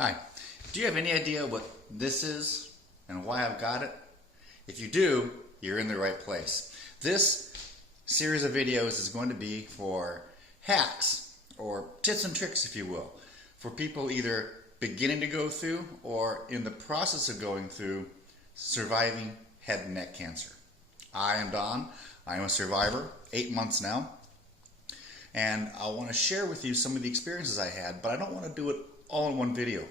Hi, do you have any idea what this is and why I've got it? If you do, you're in the right place. This series of videos is going to be for hacks or tips and tricks, if you will, for people either beginning to go through or in the process of going through surviving head and neck cancer. I am Don. I am a survivor, 8 months now, and I want to share with you some of the experiences I had, but I don't want to do it all in one video.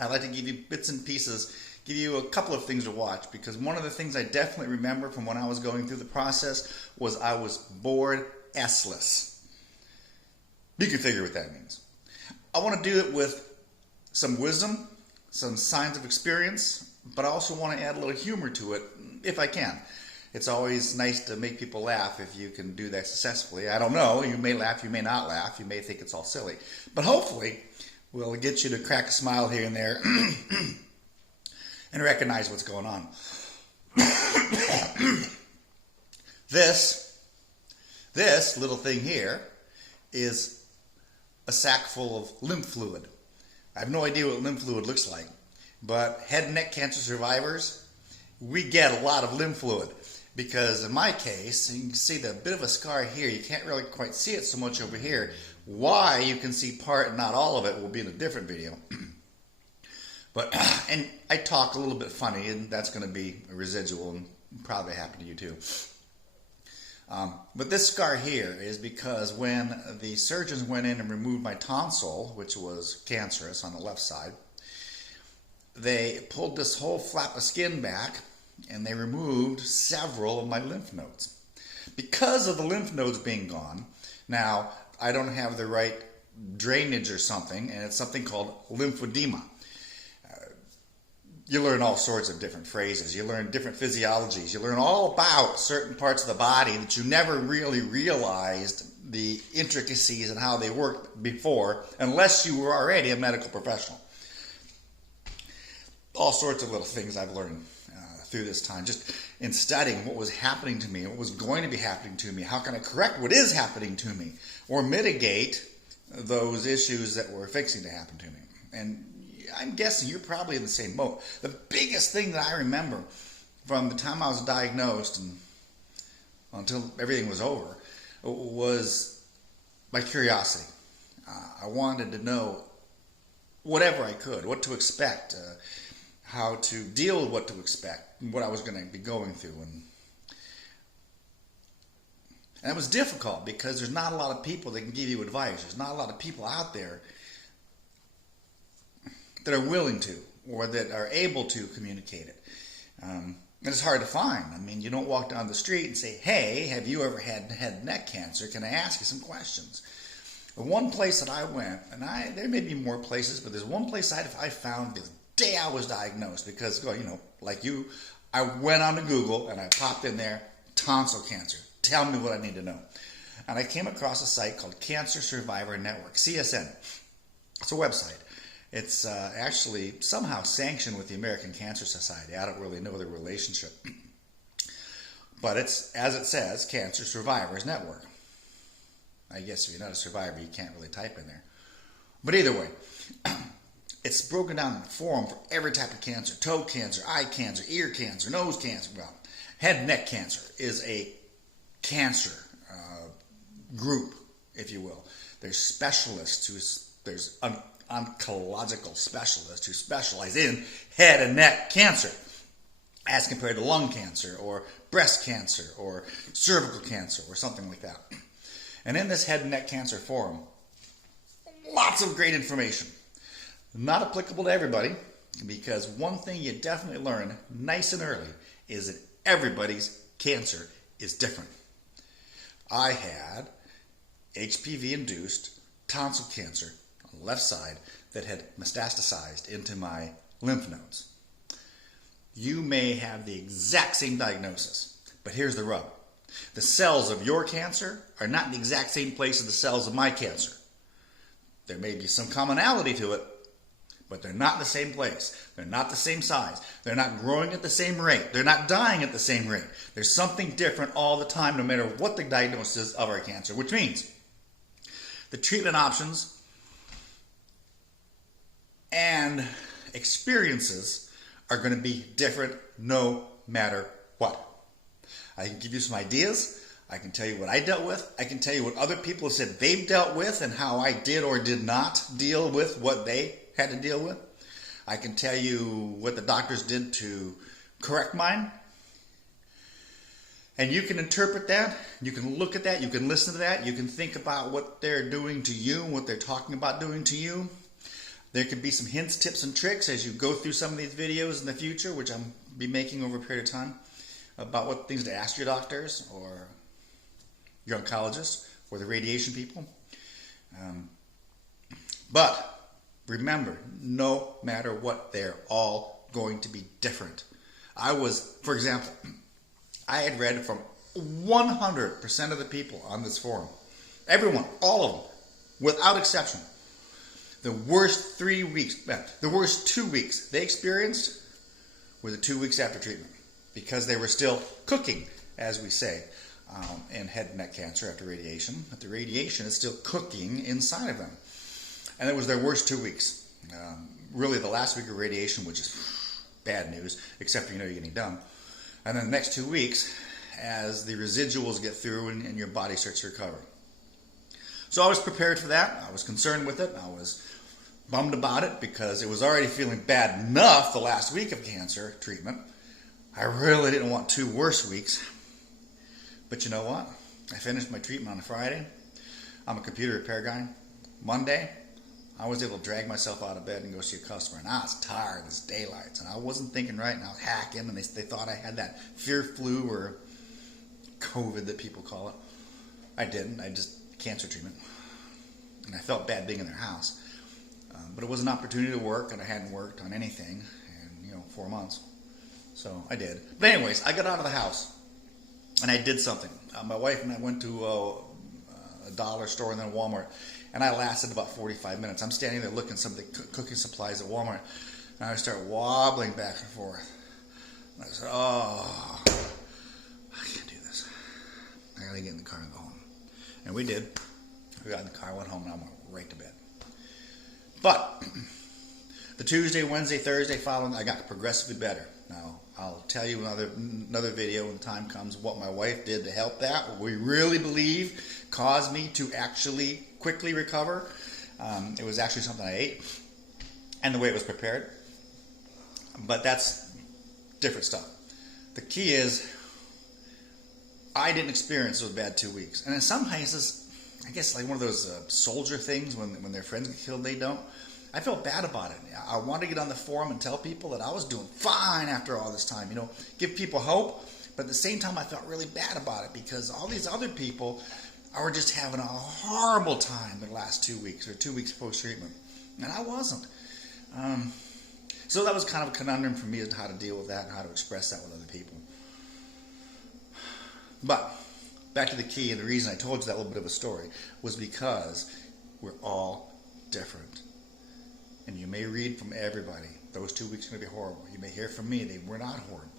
I like to give you bits and pieces, give you a couple of things to watch, because one of the things I definitely remember from when I was going through the process was I was bored S-less. You can figure what that means. I want to do it with some wisdom, some signs of experience, but I also want to add a little humor to it if I can. It's always nice to make people laugh if you can do that successfully. I don't know, you may laugh, you may not laugh, you may think it's all silly, but hopefully we'll get you to crack a smile here and there and recognize what's going on. This little thing here is a sack full of lymph fluid. I have no idea what lymph fluid looks like, but head and neck cancer survivors, we get a lot of lymph fluid. Because in my case, you can see the bit of a scar here. You can't really quite see it so much over here. Why you can see part and not all of it will be in a different video. But and I talk a little bit funny, and that's going to be a residual and probably happen to you too. But this scar here is because when the surgeons went in and removed my tonsil, which was cancerous on the left side, they pulled this whole flap of skin back and they removed several of my lymph nodes. Because of the lymph nodes being gone, now I don't have the right drainage or something, and it's something called lymphedema. You learn all sorts of different phrases. You learn different physiologies. You learn all about certain parts of the body that you never really realized the intricacies and how they worked before, unless you were already a medical professional. All sorts of little things I've learned through this time, just in studying what was happening to me, what was going to be happening to me, how can I correct what is happening to me, or mitigate those issues that were fixing to happen to me. And I'm guessing you're probably in the same boat. The biggest thing that I remember from the time I was diagnosed and until everything was over was my curiosity. I wanted to know whatever I could, what to expect, how to deal with what to expect, what I was going to be going through. And it was difficult because there's not a lot of people that can give you advice. There's not a lot of people out there that are willing to or that are able to communicate it. And it's hard to find. I mean, you don't walk down the street and say, hey, have you ever had head and neck cancer? Can I ask you some questions? The one place that I went, and there may be more places, but there's one place I found the day I was diagnosed, because, you know, like you, I went onto Google and I popped in there, tonsil cancer. Tell me what I need to know. And I came across a site called Cancer Survivor Network, CSN. It's a website. It's actually somehow sanctioned with the American Cancer Society. I don't really know the relationship. But it's, as it says, Cancer Survivors Network. I guess if you're not a survivor, you can't really type in there. But either way, it's broken down in a forum for every type of cancer: toe cancer, eye cancer, ear cancer, nose cancer. Well, head and neck cancer is a cancer group, if you will. There's specialists, there's oncological specialists who specialize in head and neck cancer, as compared to lung cancer or breast cancer or cervical cancer or something like that. And in this head and neck cancer forum, lots of great information. Not applicable to everybody, because one thing you definitely learn nice and early is that everybody's cancer is different. I had HPV-induced tonsil cancer on the left side that had metastasized into my lymph nodes. You may have the exact same diagnosis, but here's the rub. The cells of your cancer are not in the exact same place as the cells of my cancer. There may be some commonality to it, but they're not in the same place. They're not the same size. They're not growing at the same rate. They're not dying at the same rate. There's something different all the time, no matter what the diagnosis is of our cancer, which means the treatment options and and experiences are going to be different no matter what. I can give you some ideas. I can tell you what I dealt with. I can tell you what other people have said they've dealt with and how I did or did not deal with what they had to deal with. I can tell you what the doctors did to correct mine. And you can interpret that. You can look at that. You can listen to that. You can think about what they're doing to you and what they're talking about doing to you. There could be some hints, tips, and tricks as you go through some of these videos in the future, which I'll be making over a period of time, about what things to ask your doctors or your oncologist or the radiation people. But remember, no matter what, they're all going to be different. For example, I had read from 100% of the people on this forum, everyone, all of them, without exception, the worst 2 weeks they experienced were the 2 weeks after treatment, because they were still cooking, as we say, in head and neck cancer after radiation. But the radiation is still cooking inside of them. And it was their worst 2 weeks. Really the last week of radiation, which is bad news, except for you're getting done. And then the next 2 weeks, as the residuals get through and your body starts to recover. So I was prepared for that. I was concerned with it. I was bummed about it because it was already feeling bad enough the last week of cancer treatment. I really didn't want 2 worse weeks. But you know what? I finished my treatment on a Friday. I'm a computer repair guy. Monday, I was able to drag myself out of bed and go see a customer. And I was tired as daylight. And I wasn't thinking right. And I was hacking. And they thought I had that fear flu or COVID that people call it. I didn't. I just cancer treatment. And I felt bad being in their house. But it was an opportunity to work. And I hadn't worked on anything in 4 months. So I did. But anyways, I got out of the house. And I did something. My wife and I went to a dollar store and then Walmart. And I lasted about 45 minutes. I'm standing there looking at some of the cooking supplies at Walmart. And I start wobbling back and forth. And I said, oh, I can't do this. I got to get in the car and go home. And we did. We got in the car, went home, and I went right to bed. But the Tuesday, Wednesday, Thursday following, I got progressively better. Now, I'll tell you another video when the time comes what my wife did to help that. What we really believe caused me to actually quickly recover. It was actually something I ate and the way it was prepared. But that's different stuff. The key is I didn't experience those bad 2 weeks. And in some cases, I guess like one of those soldier things when their friends get killed, they don't. I felt bad about it. I wanted to get on the forum and tell people that I was doing fine after all this time. Give people hope. But at the same time, I felt really bad about it because all these other people were just having a horrible time the last 2 weeks or 2 weeks post-treatment. And I wasn't. So that was kind of a conundrum for me as to how to deal with that and how to express that with other people. But back to the key, and the reason I told you that little bit of a story was because we're all different. And you may read from everybody, those 2 weeks are going to be horrible. You may hear from me, they were not horrible.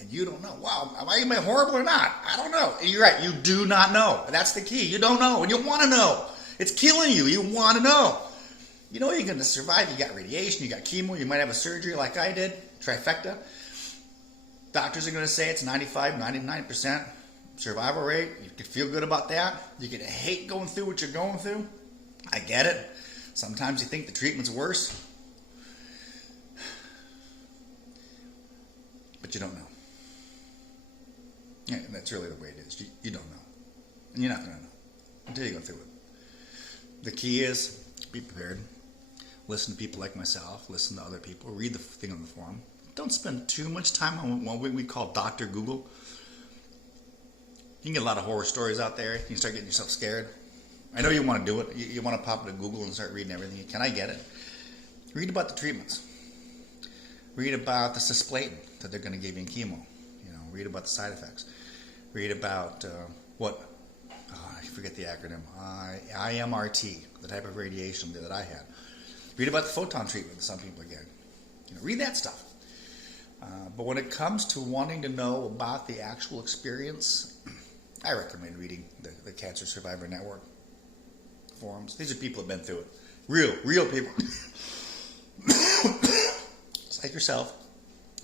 And you don't know. Wow, am I horrible or not? I don't know. And you're right, you do not know. That's the key. You don't know, and you want to know. It's killing you. You want to know. You know you're going to survive. You got radiation, you got chemo, you might have a surgery like I did, trifecta. Doctors are going to say it's 95, 99% survival rate. You can feel good about that. You're going to hate going through what you're going through. I get it. Sometimes you think the treatment's worse. But you don't know. Yeah, and that's really the way it is. You don't know. And you're not going to know until you go through it. The key is be prepared. Listen to people like myself. Listen to other people. Read the thing on the forum. Don't spend too much time on what we call Dr. Google. You can get a lot of horror stories out there. You can start getting yourself scared. I know you want to do it. You want to pop into Google and start reading everything. Can I get it? Read about the treatments. Read about the cisplatin that they're going to give you in chemo. Read about the side effects. Read about I forget the acronym. IMRT, the type of radiation that I had. Read about the photon treatment that some people get. Read that stuff. But when it comes to wanting to know about the actual experience, I recommend reading the Cancer Survivor Network forums. These are people who have been through it. Real people. like yourself,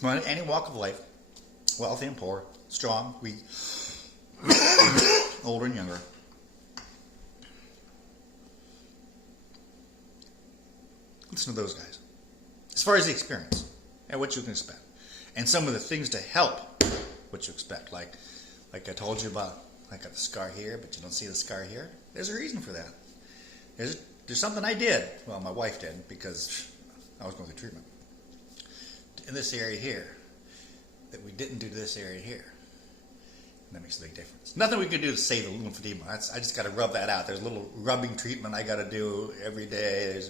from any walk of life, wealthy and poor, strong, weak, older and younger. Listen to those guys. As far as the experience and what you can expect, and some of the things to help what you expect, like I told you about, I got the scar here, but you don't see the scar here. There's a reason for that. There's something I did. Well, my wife did, because I was going through treatment in this area here that we didn't do to this area here. And that makes a big difference. Nothing we can do to save the lymphedema. I just got to rub that out. There's a little rubbing treatment I got to do every day.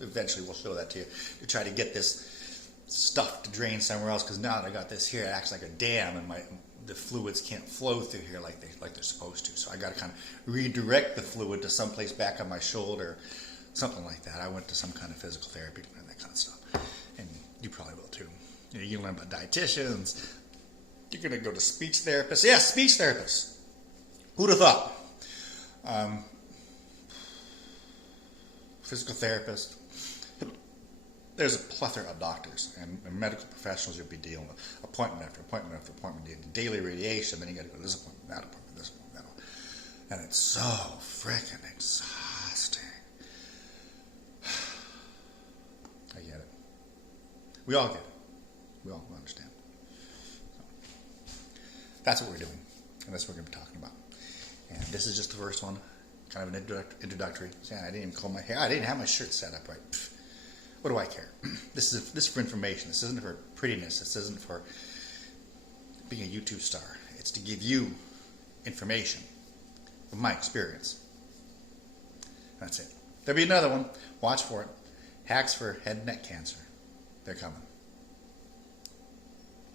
Eventually we'll show that to you, to try to get this stuff to drain somewhere else, because now that I got this here, it acts like a dam, and the fluids can't flow through here like they're supposed to. So I got to kind of redirect the fluid to someplace back on my shoulder, something like that. I went to some kind of physical therapy and that kind of stuff, and you probably will too. You learn about dietitians. You're going to go to speech therapists. Yes, speech therapists. Who'd have thought? Physical therapist. There's a plethora of doctors and medical professionals you'll be dealing with. Appointment after appointment after appointment. Daily radiation. Then you got to go to this appointment, that appointment, this appointment, that. And it's so freaking exhausting. I get it. We all get it. We all understand. That's what we're doing, and that's what we're going to be talking about. And this is just the first one, kind of an introductory. See, I didn't even comb my hair. I didn't have my shirt set up right. Pfft. What do I care? This is for information. This isn't for prettiness. This isn't for being a YouTube star. It's to give you information from my experience. That's it. There'll be another one. Watch for it. Hacks for head and neck cancer. They're coming.